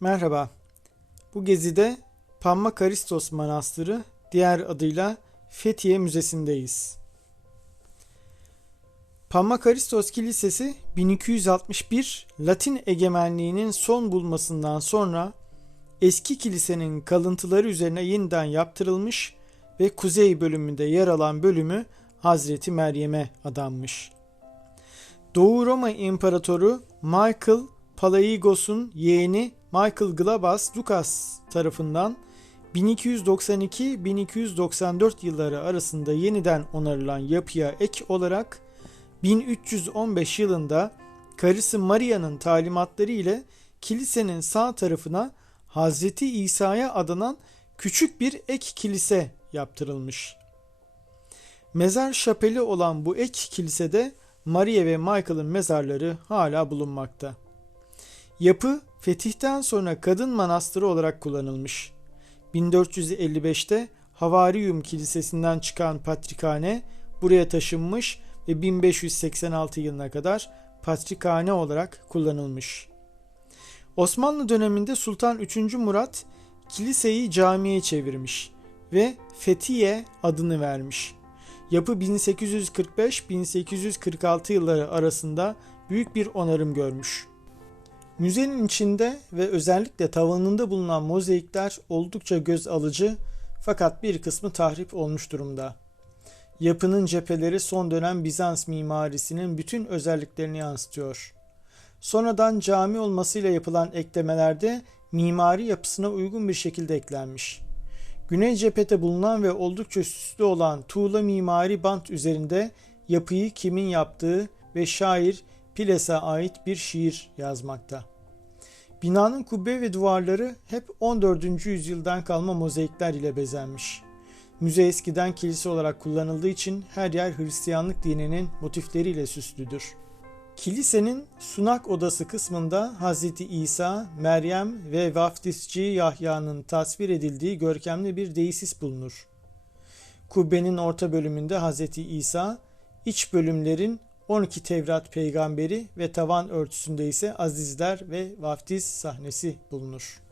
Merhaba. Bu gezide Pamma Manastırı, diğer adıyla Fethiye Müzesi'ndeyiz. Pamma Kilisesi 1261 Latin egemenliğinin son bulmasından sonra eski kilisenin kalıntıları üzerine yeniden yaptırılmış ve kuzey bölümünde yer alan bölümü Hazreti Meryem'e adanmış. Doğu Roma İmparatoru Michael Palaigos'un yeğeni Michael Glabas Lucas tarafından 1292-1294 yılları arasında yeniden onarılan yapıya ek olarak 1315 yılında karısı Maria'nın talimatları ile kilisenin sağ tarafına Hazreti İsa'ya adanan küçük bir ek kilise yaptırılmış. Mezar şapeli olan bu ek kilisede Maria ve Michael'ın mezarları hala bulunmakta. Yapı fetihten sonra kadın manastırı olarak kullanılmış. 1455'te Havarium Kilisesi'nden çıkan patrikhane buraya taşınmış ve 1586 yılına kadar patrikhane olarak kullanılmış. Osmanlı döneminde Sultan 3. Murat kiliseyi camiye çevirmiş ve Fethiye adını vermiş. Yapı 1845-1846 yılları arasında büyük bir onarım görmüş. Müzenin içinde ve özellikle tavanında bulunan mozaikler oldukça göz alıcı fakat bir kısmı tahrip olmuş durumda. Yapının cepheleri son dönem Bizans mimarisinin bütün özelliklerini yansıtıyor. Sonradan cami olmasıyla yapılan eklemelerde mimari yapısına uygun bir şekilde eklenmiş. Güney cephete bulunan ve oldukça süslü olan tuğla mimari bant üzerinde yapıyı kimin yaptığı ve şair Piles'e ait bir şiir yazmakta. Binanın kubbe ve duvarları hep 14. yüzyıldan kalma mozaikler ile bezenmiş. Müze eskiden kilise olarak kullanıldığı için her yer Hristiyanlık dininin motifleriyle süslüdür. Kilisenin sunak odası kısmında Hz. İsa, Meryem ve vaftizci Yahya'nın tasvir edildiği görkemli bir deisis bulunur. Kubbenin orta bölümünde Hz. İsa, iç bölümlerin 12 Tevrat peygamberi ve tavan örtüsünde ise azizler ve vaftiz sahnesi bulunur.